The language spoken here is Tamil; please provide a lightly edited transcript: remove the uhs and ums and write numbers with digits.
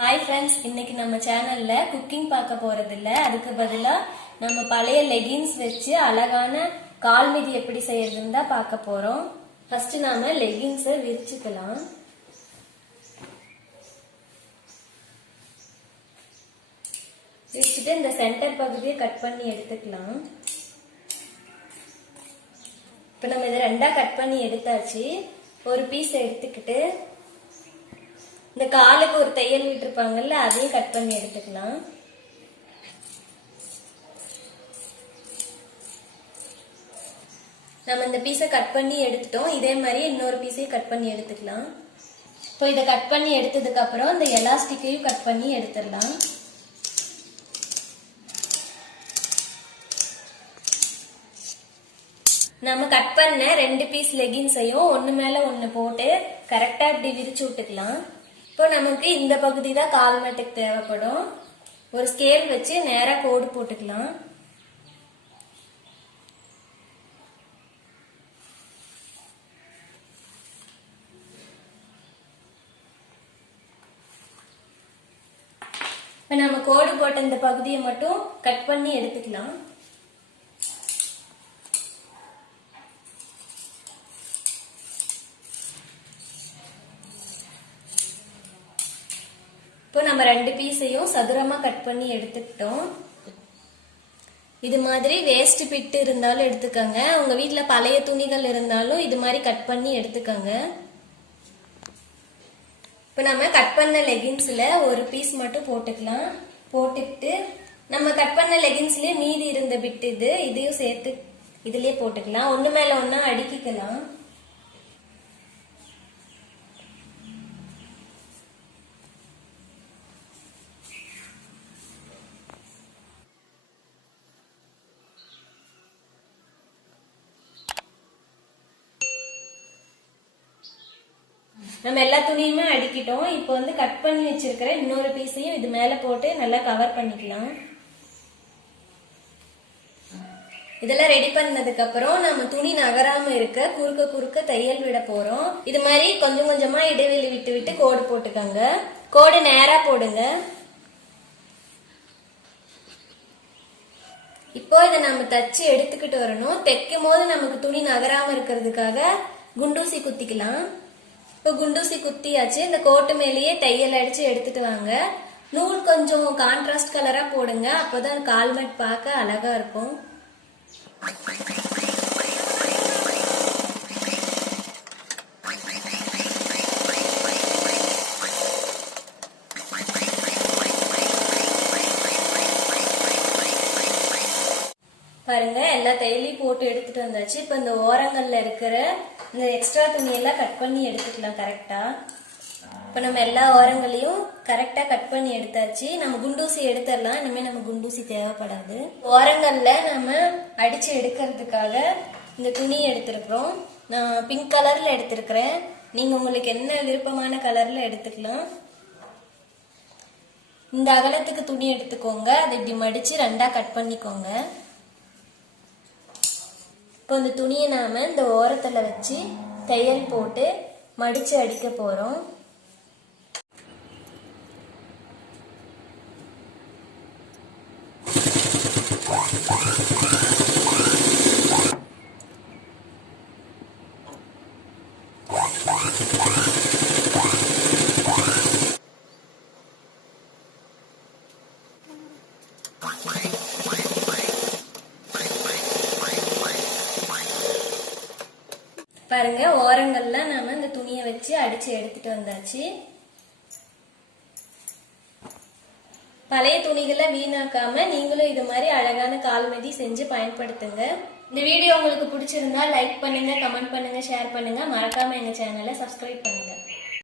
ஹாய் ஃப்ரெண்ட்ஸ், இன்னைக்கு நம்ம சேனல்ல குக்கிங் பார்க்க போறது இல்ல. அதுக்கு பதிலா நம்ம பழைய லெகின்ஸ் வச்சு அழகான கால் மிதி எப்படி செய்யறதுன்னு தான் பார்க்க போறோம். ஃபர்ஸ்ட் நாம லெகின்ஸை விரிச்சுக்கலாம். விரிச்சுட்டு இந்த சென்டர் பகுதியை கட் பண்ணி எடுத்துக்கலாம். இப்ப நம்ம இதை ரெண்டா கட் பண்ணி எடுத்தாச்சு. ஒரு பீஸ் எடுத்துக்கிட்டு இந்த காலுக்கு ஒரு தையல் விட்டுருப்பாங்கல்ல, அதையும் கட் பண்ணி எடுத்துக்கலாம். நம்ம இந்த பீஸை கட் பண்ணி எடுத்துட்டோம். இதே மாதிரி இன்னொரு பீஸையும் கட் பண்ணி எடுத்துக்கலாம். இப்போ இதை கட் பண்ணி எடுத்ததுக்கு அப்புறம் இந்த எலாஸ்டிக்கையும் கட் பண்ணி எடுத்துடலாம். நம்ம கட் பண்ண 2 பீஸ் லெகின்ஸையும் ஒன்னு மேல ஒன்னு போட்டு கரெக்டா இப்படி விரிச்சு விட்டுக்கலாம். இப்போ நமக்கு இந்த பகுதி தான் கால் மேட்டுக்கு தேவைப்படும். ஒரு ஸ்கேல் வச்சு நேரா கோடு போட்டுக்கலாம். இப்போ நம்ம கோடு போட்ட இந்த பகுதியை மட்டும் கட் பண்ணி எடுத்துக்கலாம். இப்போ நம்ம 2 பீஸையும் சதுரமா கட் பண்ணி எடுத்துக்கிட்டோம். இது மாதிரி வேஸ்ட் பிட்டு இருந்தாலும் எடுத்துக்கோங்க. உங்க வீட்டுல பழைய துணிகள் இருந்தாலும் இது மாதிரி கட் பண்ணி எடுத்துக்கோங்க. இப்போ நம்ம கட் பண்ண லெகின்ஸ்ல ஒரு பீஸ் மட்டும் போட்டுக்கலாம். போட்டுக்கிட்டு நம்ம கட் பண்ண லெகின்ஸ்லயே மீதி இருந்த பிட்டு இதையும் சேர்த்து இதுலயே போட்டுக்கலாம். ஒண்ணு மேல ஒண்ணா அடுக்கிக்கலாம். நம்ம எல்லா துணியுமே அடிக்கிட்டோம். இப்போ கட் பண்ணி வச்சிருக்கிற இன்னொரு பீஸையும் இது மேல போட்டு நல்லா கவர் பண்ணிக்கலாம். இதெல்லாம் ரெடி பண்ணதுக்கு அப்புறம் நம்ம துணி நகராம இருக்க குறுக்க குறுக்க தையல் விட போறோம். இது மாதிரி கொஞ்சம் கொஞ்சமா இடைவெளி விட்டு விட்டு கோடு போட்டுக்கோங்க. கோடு நேரா போடுங்க. இப்போ இதை நம்ம தச்சு எடுத்துக்கிட்டு வரணும். தைக்கும் போது நமக்கு துணி நகராம இருக்கிறதுக்காக குண்டூசி குத்திக்கலாம். இப்போ குண்டூசி குத்தியாச்சு. இந்த கோட்டு மேலேயே தையல் அடிச்சு எடுத்துட்டு வாங்க. நூல் கொஞ்சம் கான்ட்ராஸ்ட் கலரா போடுங்க. அப்போதான் கால்மெட் பார்க்க அழகா இருக்கும். பாருங்க, எல்லா தையலையும் போட்டு எடுத்துட்டு வந்தாச்சு. இப்ப இந்த ஓரங்கள்ல இருக்கிற இந்த எக்ஸ்ட்ரா துணியெல்லாம் கட் பண்ணி எடுத்துக்கலாம் கரெக்டா. இப்ப நம்ம எல்லா ஓரங்களையும் கரெக்டா கட் பண்ணி எடுத்தாச்சு. நம்ம குண்டூசி எடுத்துடலாம். இனிமே நம்ம குண்டூசி தேவைப்படாது. ஓரங்கள்ல நம்ம அடிச்சு எடுக்கிறதுக்காக இந்த துணி எடுத்திருக்கிறோம். நான் பிங்க் கலர்ல எடுத்திருக்கிறேன். நீங்க உங்களுக்கு என்ன விருப்பமான கலர்ல எடுத்துக்கலாம். இந்த அகலத்துக்கு துணி எடுத்துக்கோங்க. அதை இப்படி மடிச்சு 2ஆ கட் பண்ணிக்கோங்க. இப்போ இந்த துணியை நாம இந்த ஓரத்துல வச்சு தையல் போட்டு மடிச்சு அடிக்க போறோம். பாருங்க, ஓரங்கள்ல நாம இந்த துணியை வச்சு அடிச்சு எடுத்துட்டு வந்தாச்சு. பழைய துணிகளை வீணாக்காம நீங்களும் இது மாதிரி அழகான கால் மிதி செஞ்சு பயன்படுத்துங்க. இந்த வீடியோ உங்களுக்கு பிடிச்சிருந்தா லைக் பண்ணுங்க, கமெண்ட் பண்ணுங்க, ஷேர் பண்ணுங்க. மறக்காம எங்க சேனலை சப்ஸ்கிரைப் பண்ணுங்க.